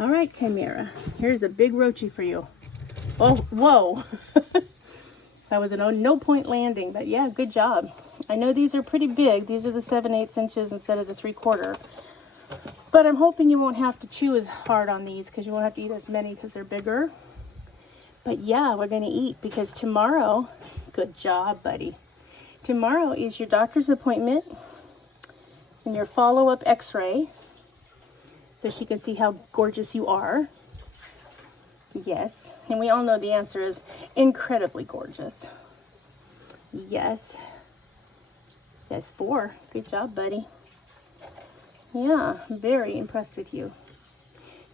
All right, Chimera. Here's a big roachy for you. Oh, whoa. That was a no point landing, but yeah, good job. I know these are pretty big. These are the 7/8 inches instead of the 3/4. But I'm hoping you won't have to chew as hard on these because you won't have to eat as many because they're bigger. But yeah, we're going to eat because tomorrow, good job, buddy. Tomorrow is your doctor's appointment and your follow-up x-ray so she can see how gorgeous you are. Yes, and we all know the answer is incredibly gorgeous. Yes. Yes, 4. Good job, buddy. Yeah, I'm very impressed with you.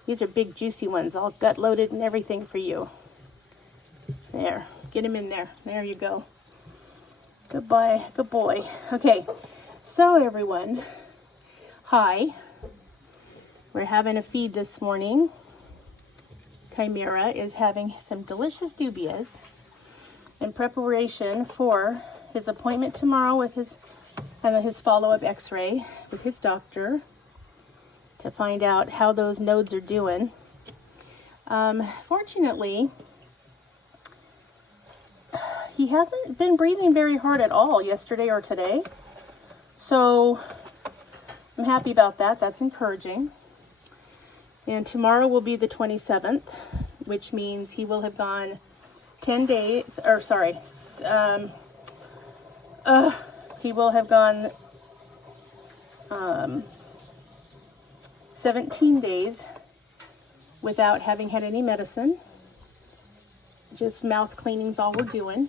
These are big, juicy ones, all gut-loaded and everything for you. There, get him in there. There you go. Good boy, good boy. Okay, so everyone, hi. We're having a feed this morning. Chimera is having some delicious dubias in preparation for his appointment tomorrow with his follow-up x-ray with his doctor to find out how those nodes are doing. Fortunately, he hasn't been breathing very hard at all yesterday or today, so I'm happy about that. That's encouraging. And tomorrow will be the 27th, which means he will have gone 10 days, or sorry, he will have gone 17 days without having had any medicine. Just mouth cleaning's all we're doing.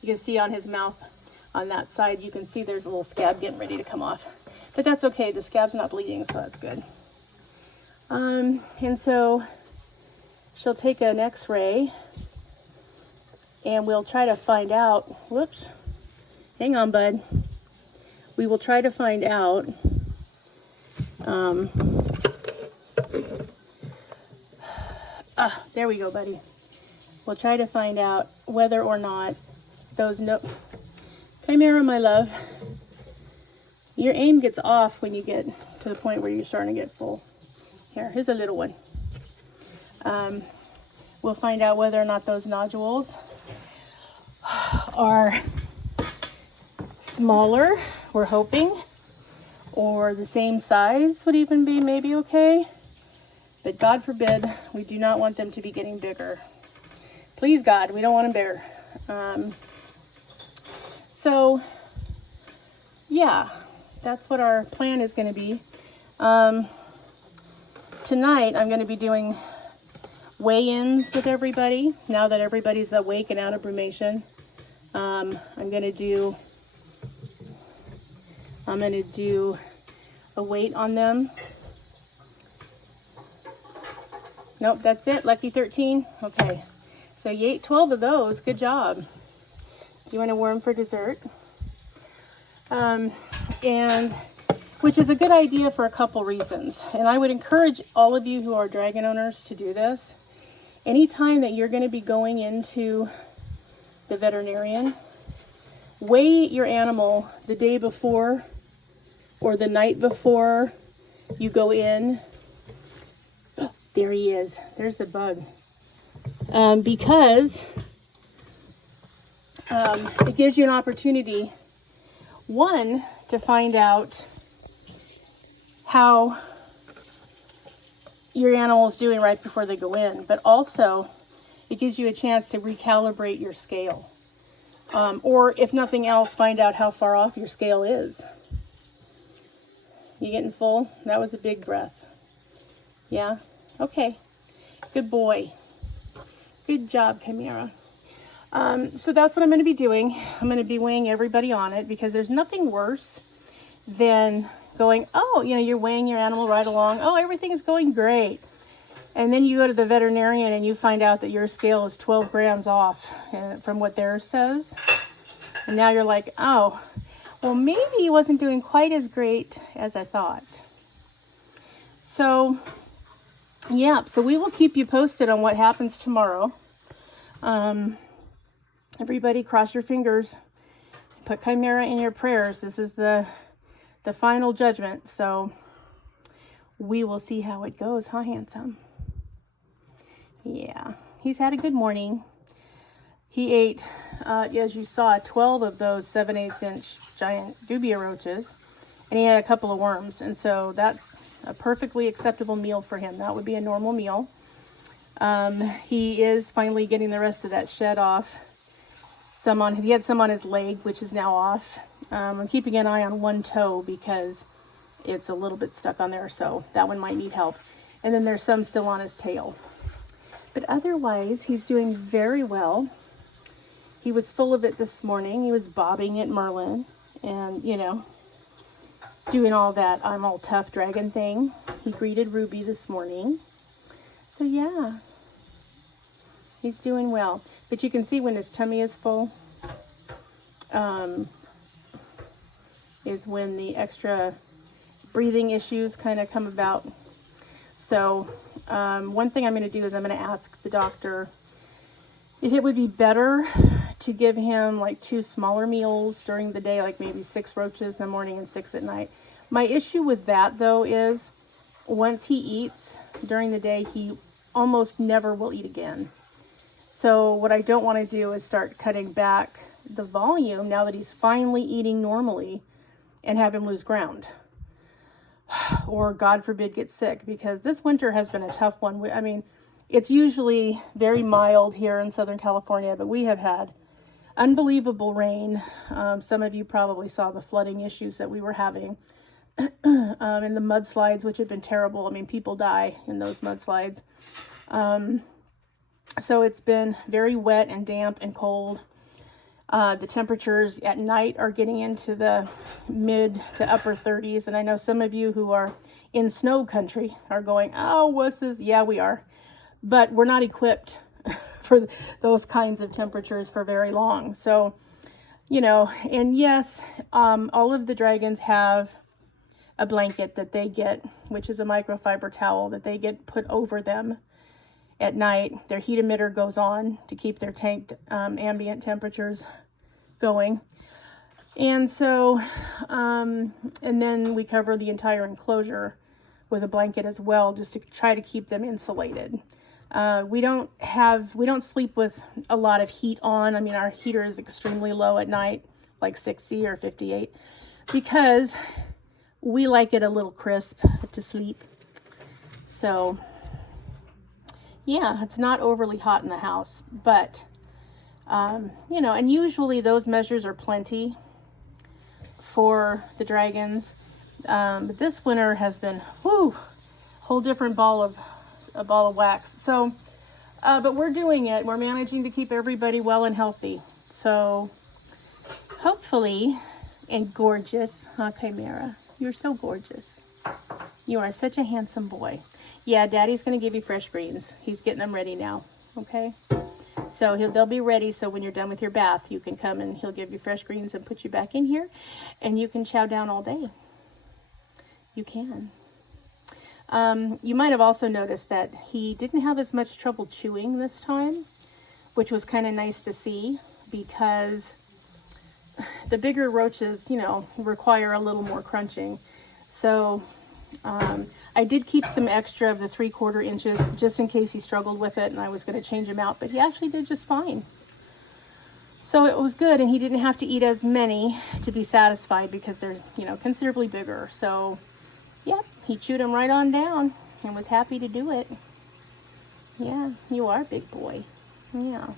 You can see on his mouth, on that side, you can see there's a little scab getting ready to come off. But that's okay, the scab's not bleeding, so that's good. And so she'll take an x-ray and we'll try to find out, whoops, hang on, bud. We will try to find out there we go, buddy. We'll try to find out whether or not those Chimera, my love, your aim gets off when you get to the point where you're starting to get full. Here, here's a little one. We'll find out whether or not those nodules are smaller, we're hoping, or the same size would even be maybe okay. But God forbid, we do not want them to be getting bigger. Please, God, we don't want them bigger. So, yeah, that's what our plan is going to be. Tonight, I'm going to be doing weigh-ins with everybody. Now that everybody's awake and out of brumation, I'm going to do a weight on them. Nope, that's it. Lucky 13. Okay. So you ate 12 of those. Good job. You want a worm for dessert? And which is a good idea for a couple reasons. And I would encourage all of you who are dragon owners to do this. Anytime that you're going to be going into the veterinarian, weigh your animal the day before or the night before you go in. Oh, there he is. There's the bug. Because it gives you an opportunity, one, to find out how your animal is doing right before they go in, but also it gives you a chance to recalibrate your scale. Or if nothing else, find out how far off your scale is. You getting full? That was a big breath. Yeah? Okay. Good boy. Good job, Chimera. So that's what I'm going to be doing. I'm going to be weighing everybody on it because there's nothing worse than going, oh, you know, you're weighing your animal right along. Oh, everything is going great. And then you go to the veterinarian and you find out that your scale is 12 grams off from what theirs says. And now you're like, oh, well, maybe he wasn't doing quite as great as I thought. So, yeah, so we will keep you posted on what happens tomorrow. Everybody cross your fingers. Put Chimera in your prayers. This is the final judgment. So we will see how it goes, huh, handsome? Yeah, he's had a good morning. He ate, as you saw, 12 of those 7/8 inch giant dubia roaches, and he had a couple of worms, and so that's a perfectly acceptable meal for him. That would be a normal meal. He is finally getting the rest of that shed off. He had some on his leg, which is now off. I'm keeping an eye on one toe because it's a little bit stuck on there, so that one might need help. And then there's some still on his tail. But otherwise, he's doing very well. He was full of it this morning. He was bobbing at Merlin and, you know, doing all that I'm all tough dragon thing. He greeted Ruby this morning. So yeah, he's doing well. But you can see when his tummy is full, is when the extra breathing issues kind of come about. So one thing I'm going to do is I'm going to ask the doctor if it would be better to give him like 2 smaller meals during the day, like maybe 6 roaches in the morning and 6 at night. My issue with that though is once he eats during the day, he almost never will eat again. So what I don't want to do is start cutting back the volume now that he's finally eating normally and have him lose ground. Or God forbid get sick, because this winter has been a tough one. I mean, it's usually very mild here in Southern California, but we have had unbelievable rain. Some of you probably saw the flooding issues that we were having. And the mudslides, which have been terrible. I mean, people die in those mudslides. So it's been very wet and damp and cold. The temperatures at night are getting into the mid to upper 30s. And I know some of you who are in snow country are going, oh, what's this? Yeah, we are. But we're not equipped for those kinds of temperatures for very long. So, you know, and yes, all of the dragons have a blanket that they get, which is a microfiber towel that they get put over them at night. Their heat emitter goes on to keep their tank ambient temperatures going. And so, and then we cover the entire enclosure with a blanket as well, just to try to keep them insulated. We don't sleep with a lot of heat on. I mean, our heater is extremely low at night, like 60 or 58, because we like it a little crisp to sleep. So yeah, it's not overly hot in the house, but, you know, and usually those measures are plenty for the dragons. But this winter has been, whoo, whole different ball of wax. So, but we're doing it. We're managing to keep everybody well and healthy. So hopefully, and gorgeous, huh, Chimera? You're so gorgeous. You are such a handsome boy. Yeah, Daddy's going to give you fresh greens. He's getting them ready now, okay? So they'll be ready, so when you're done with your bath, you can come and he'll give you fresh greens and put you back in here, and you can chow down all day. You can. You might have also noticed that he didn't have as much trouble chewing this time, which was kind of nice to see, because the bigger roaches, you know, require a little more crunching. So I did keep some extra of the 3/4 inches just in case he struggled with it, and I was going to change him out, but he actually did just fine. So it was good, and he didn't have to eat as many to be satisfied because they're, you know, considerably bigger. So, yep, he chewed them right on down and was happy to do it. Yeah, you are a big boy. Yeah.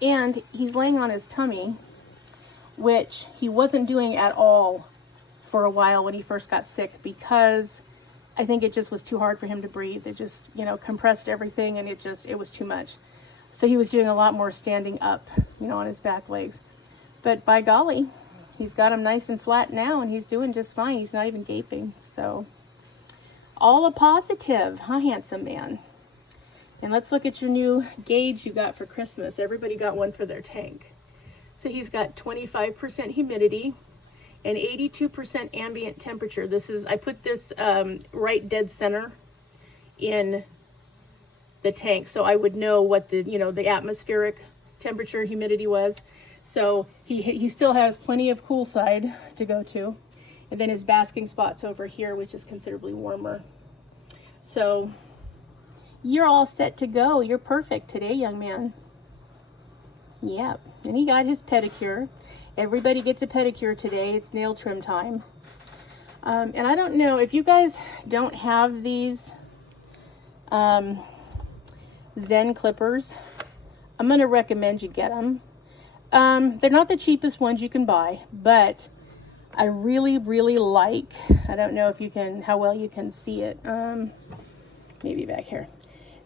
And he's laying on his tummy, which he wasn't doing at all for a while when he first got sick, because I think it just was too hard for him to breathe. It just, you know, compressed everything, and it was too much. So he was doing a lot more standing up, you know, on his back legs. But by golly, he's got him nice and flat now, and he's doing just fine. He's not even gaping. So all a positive, huh, handsome man? And let's look at your new gauge you got for Christmas. Everybody got one for their tank. So he's got 25% humidity and 82% ambient temperature. I put this right dead center in the tank, so I would know what the atmospheric temperature humidity was. So he still has plenty of cool side to go to. And then his basking spot's over here, which is considerably warmer. So You're all set to go. You're perfect today, young man. Yep. And he got his pedicure. Everybody gets a pedicure today. It's nail trim time. And I don't know if you guys don't have these Zen clippers. I'm going to recommend you get them. They're not the cheapest ones you can buy, but I really, really like, I don't know if you can, how well you can see it. Maybe back here.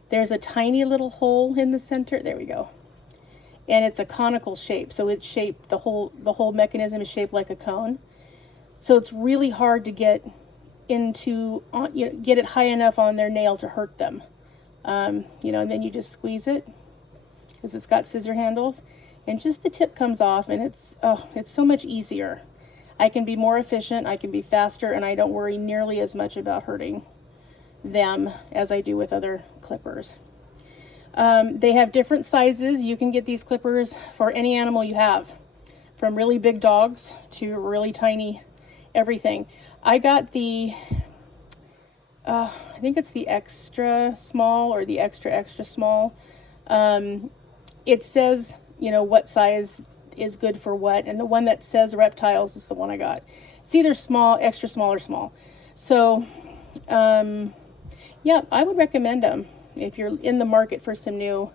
There's a tiny little hole in the center. There we go. And it's a conical shape. So it's shaped, the whole mechanism is shaped like a cone. So it's really hard to get into, get it high enough on their nail to hurt them. And then you just squeeze it because it's got scissor handles, and just the tip comes off, and it's so much easier. I can be more efficient, I can be faster, and I don't worry nearly as much about hurting them as I do with other clippers. They have different sizes. You can get these clippers for any animal you have, from really big dogs to really tiny everything. I got the, I think it's the extra small or the extra small. It says, what size is good for what, and the one that says reptiles is the one I got. It's either small, extra small, or small. So, yeah, I would recommend them if you're in the market for some new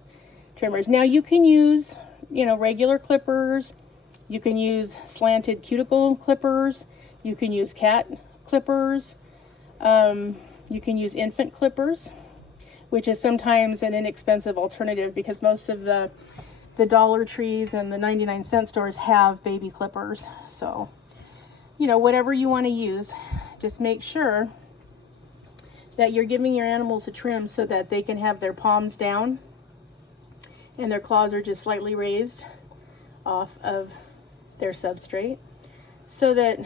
trimmers. Now you can use, regular clippers. You can use slanted cuticle clippers. You can use cat clippers. You can use infant clippers, which is sometimes an inexpensive alternative because most of the Dollar Trees and the 99-cent stores have baby clippers. So, whatever you want to use, just make sure that you're giving your animals a trim so that they can have their palms down and their claws are just slightly raised off of their substrate, so that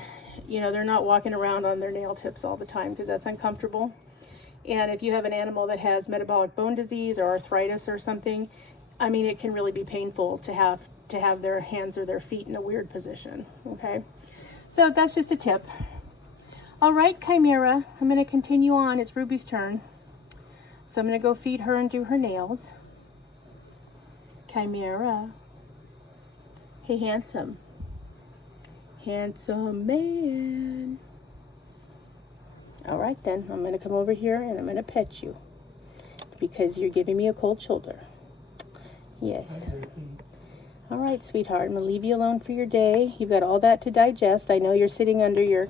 they're not walking around on their nail tips all the time, because that's uncomfortable. And if you have an animal that has metabolic bone disease or arthritis or something, it can really be painful to have their hands or their feet in a weird position. Okay, so that's just a tip. All right, Chimera, I'm going to continue on. It's Ruby's turn. So I'm going to go feed her and do her nails. Chimera. Hey, handsome. Handsome man. All right, then. I'm going to come over here and I'm going to pet you because you're giving me a cold shoulder. Yes. All right, sweetheart. I'm going to leave you alone for your day. You've got all that to digest. I know you're sitting under your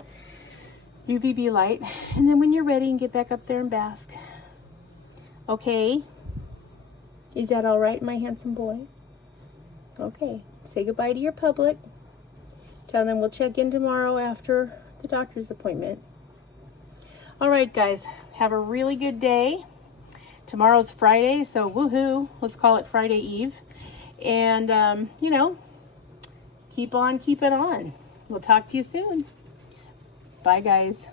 UVB light, and then when you're ready, you can get back up there and bask. Okay? Is that all right, my handsome boy? Okay. Say goodbye to your public. Tell them we'll check in tomorrow after the doctor's appointment. All right, guys. Have a really good day. Tomorrow's Friday, so woohoo. Let's call it Friday Eve. And, keep on keeping on. We'll talk to you soon. Bye, guys.